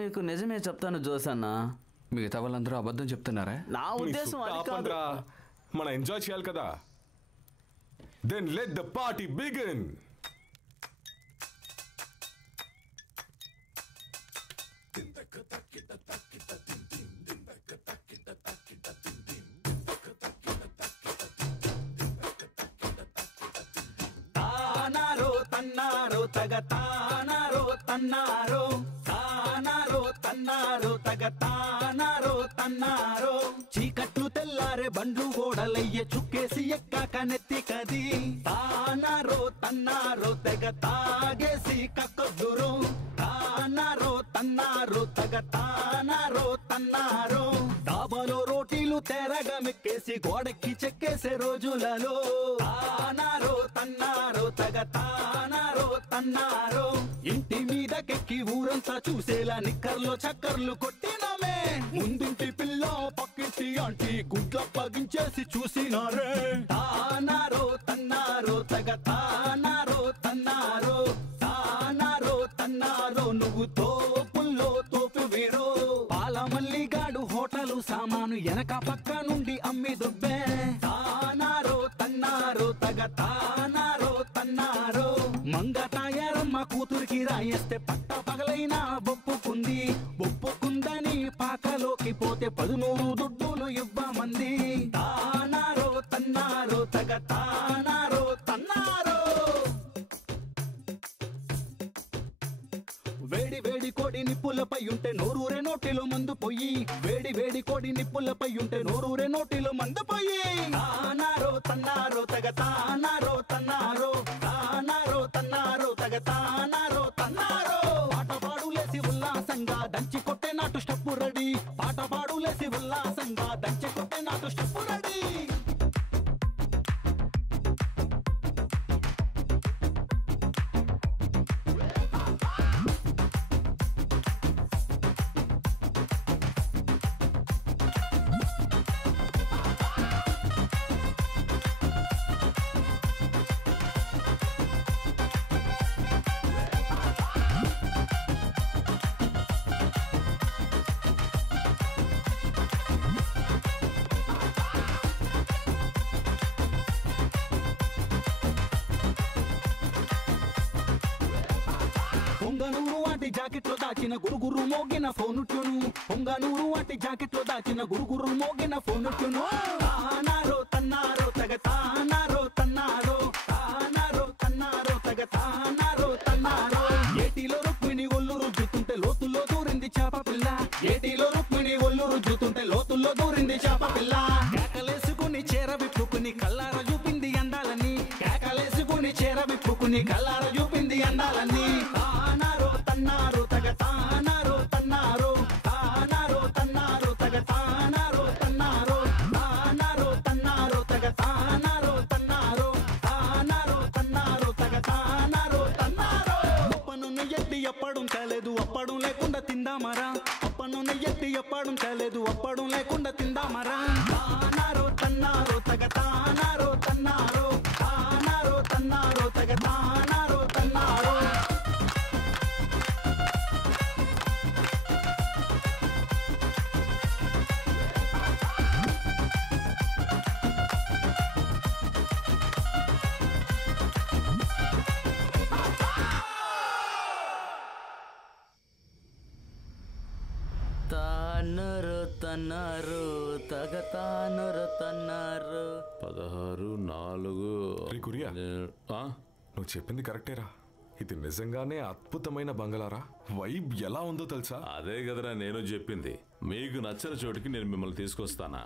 మీకు నిజమే చెప్తాను జోస్ అన్న. మిగతా వాళ్ళందరూ అబద్ధం చెప్తున్నారా? నా ఉద్దేశం అది కాదు. మనం ఎంజాయ్ చేయాలి కదా. Then let the party begin. తానారో తన్నారో తగ తానారో తన్నారో తానారో తన్నారో తగ తానారో తన్నారో చీకట్లు తెల్లారే బండ్లు గోడలయ్యే చుక్కేసి ఎక్కాక నెత్తి కది తానారో తన్నారో తెగ తాగేసి కక్కొద్దురు తానారో తన్నారో తగ తానారో తన్నారో డాబాలో రోటీలు తెరగా మెక్కేసి గోడెక్కి చెక్కేసే రోజులలో తానారో తన్నారో తగ తానారో తన్నారో ఇంటి మీదకెక్కి ఊరంతా చూసేలా నిక్కర్లో చక్కర్లు కొట్టినమే ముందింటి పిల్ల పక్కింటి ఆంటీ గుడ్ల పగించేసి చూసినారే తానారో తన్నారో తగ తానారో తన్నారో తానారో తన్నారో నువ్వు తోపుల్లో తోపు వీరో పాలమల్లిగాడు హోటలు సామాను వెనక పక్క నుండి అమ్మి దుబ్బే తానారో తన్నారో తగ తానారో తన్నారో మంగతాయారమ్మ కూతురికి రాయేస్తే పట్ట పగలైనా ఒప్పుకుంది ఒప్పుకుందని పాకలోకి పోతే 11 దుడ్డులు ఇవ్వమంది తానారో తన్నారో తగ తానారో తన్నారో వేడి వేడి కోడి నిప్పులపై ఉంటే నోరూరే నోటిలో మందు పోయి వేడి వేడి కోడి నిప్పులపై ఉంటే నోరూరే నోటిలో మందు పోయి తానారో తన్నారో తగ తానారో తన్నారో తానారో తన్నారో తగ తానారో తన్నారో పాట పాడులేసి ఉల్లాసంగా దంచి కొట్టే నాటు స్టెప్పు రెడీ పాట పాడులేసి ఉల్లాసంగా దంచి కొట్టే నాటు స్టెప్పు రెడీ పొంగనూరు వాటి జాకెట్లో దాచిన గురుగురు మోగిన ఫోను ట్యూను పొంగనూరు వాటి జాకెట్లో దాచిన గురుగురు మోగిన ఫోను ట్యూను తానారో తన్నారో తగ తానారో తన్నారో తానారో తన్నారో తగ తానారో తన్నారో ఏటిలో రుక్మిణి ఒళ్ళు రుద్దుతుంటే లోతుల్లో దూరింది చేప పిల్ల ఏటిలో రుక్మిణి ఒళ్ళు రుద్దుతుంటే లోతుల్లో దూరింది చేప పిల్ల కేకలేసుకుని చీర విప్పుకుని కల్లార చూపింది అందాలని కేకలేసుకుని చీర విప్పుకుని కల్లార చూపింది అందాలని తానారో తన్నారో తగ తానారో తన్నారో తానారో తన్నారో తగ తానారో తన్నారో తానారో తన్నారో తగ తానారో తన్నారో తానారో తన్నారో తగ తానారో తన్నారో అప్పనున్న ఎత్తి ఎప్పడం చాలేదు అప్పడం లేకుండా తిందామరా అప్పనున్న ఎత్తి ఎప్పడం చాలేదు అప్పడం లేకుండా తిందామరా తానారో తన్నారో తగ తానారో తన్నారో తానారో తన్నారో తగ తానారో తన్నారో తానరు తన్నారు తగ తానరు తన్నారు 16-4 నువ్వు చెప్పింది కరెక్టేరా. ఇది నిజంగానే అద్భుతమైన బంగళారా. వైబ్ ఎలా ఉందో తెలుసా? అదే కదరా నేను చెప్పింది. మీకు నచ్చిన చోటికి నేను మిమ్మల్ని తీసుకొస్తానా.